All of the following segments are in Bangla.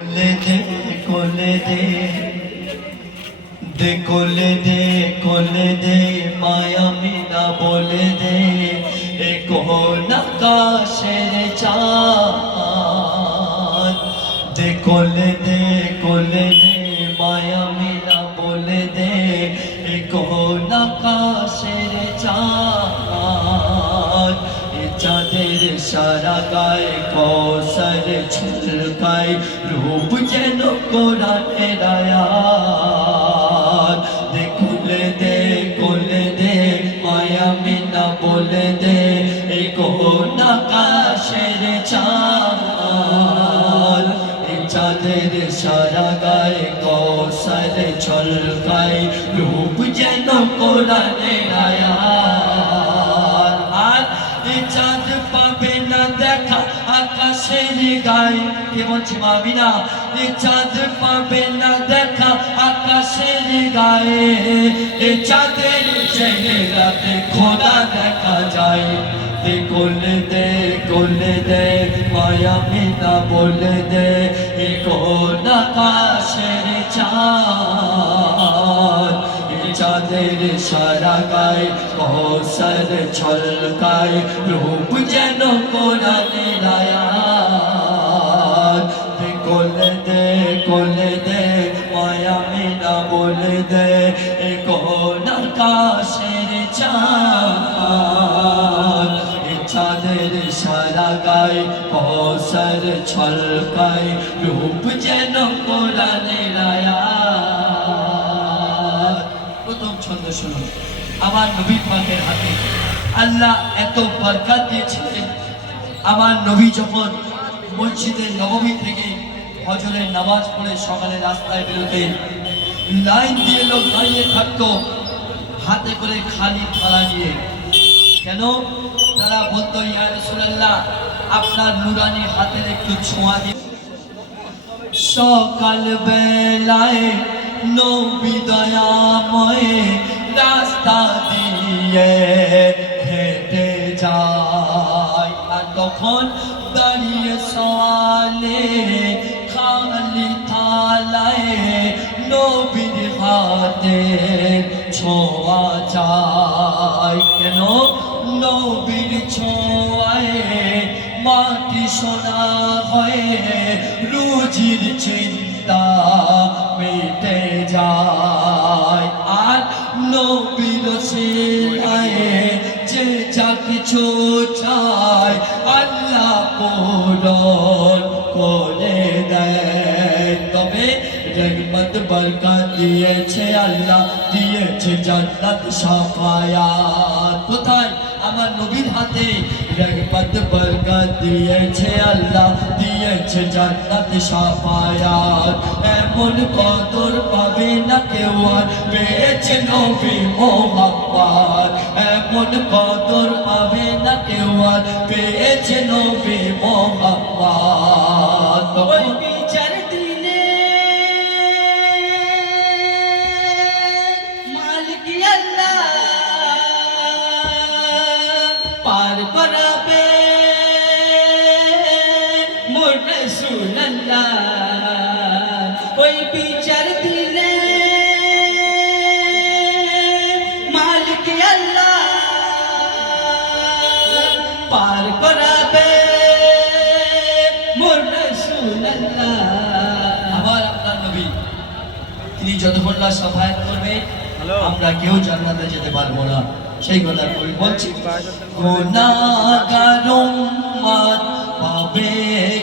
কোলে দে কোলে দে দে কোলে দে কোলে দে মায়া মিনা বলে দে এ কোন আকাশের চাঁদ দে কোলে দে মায়া মিনা বলে দে এ কোন আকাশের চাঁদ চাঁদের সারা গায়ে কৌশল ছলকায় রূপ যেন কোরআনের আয়াত দে কোলে দে মায়া মিনা বলে দে এই কোন আকাশের চাঁদ চাঁদের সারা গায়ে কৌশল ছলকায় রূপ যেন কোরআনের আয়াত আর চাঁদ পাবে না দেখা আকাশের গায়ে কে বলছি মামিনা চাঁদ পাবে না দেখা আকাশের গায়ে চাঁদের চেহারাতে খোদা দেখা যায় কোলে দে মায়া মিনা বলে দে কোন আকাশের চাঁদ চাঁদের সারা গায়ে কৌশল ছলকায় রূপ যেন কোরআনের আয়াত কোলে দে মায়া মিনা বলে দে কোন আকাশের চাঁদ চাঁদের সারা গায়ে কৌশল ছলকায় রূপ যেন কোরআনের আয়াত প্রথম ছন্দ শুনুন আমার নবী পাকের হাতে আল্লাহ এত বরকত দিয়েছিলেন আমার নবী যখন মসজিদে নববী থেকে ফজরের নামাজ পড়ে সকালে রাস্তায় বেরোতেন লাইন দিয়ে লোক দাঁড়িয়ে থাকতো হাতে করে খালি থালা নিয়ে কেন তারা বলতো ইয়া রাসূলুল্লাহ আপনার নুরানি হাতের একটু ছোঁয়া দিন সকাল বেলায় নবী দয়াময় রাস্তা দিয়ে হেঁটে যায় আর তখন দাঁড়িয়ে সওয়ালে খালি থালায় নবীর হাতে ছোঁয়া যায় কেন নবীর ছোঁয়ায় মাটি সোনা হয়ে রুজির চিন্তা মিটে যায় আর নবীর সিলায়ে যে যা কিছু চায় আল্লাহ পূরণ করে দেয় তবে রহমত বরকত দিয়েছে আল্লাহ দিয়েছে জান্নাত শাফায়াত কোথায় আমার নবীর হাতে রহমত বরকত দিয়েছে আল্লাহ দিয়েছে জান্নাত শাফায়াত এমন কদর পাবে না কেউ আর পেয়েছে নবী মোহাম্মদ এমন কদর পাবে না কেউ আর পেয়েছে নবী মোহাম্মদ ওই বিচার দিনে মালিক আল্লাহ পার করাবে মোর রাসূলুল্লাহ ওই বিচার দিলে মালিক আল্লাহ পার করাবে মোর রাসূলুল্লাহ আবার আপনার নবী তিনি যতক্ষণ না শাফায়াত করবে আমরা কেউ জান্নাতে যেতে পারবো না সেই কথা কবি বলছি গুনাহগার উম্মত পাবে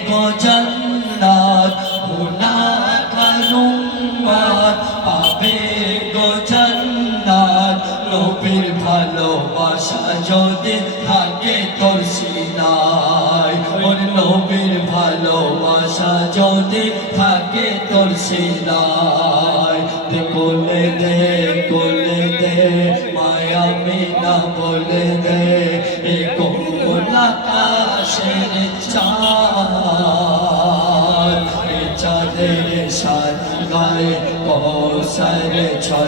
গো জান্নাত গুনাহগার উম্মত পাবে গো জান্নাত নবীর ভালোবাসা যদি থাকে তোর সিনায় ওর নবীর ভালোবাসা যদি থাকে তোর সিনায় কোলে দে মায়া মিনা বলে দে কোন আকাশের চাঁদ চাঁদের সারা গায়ে কৌশল ছল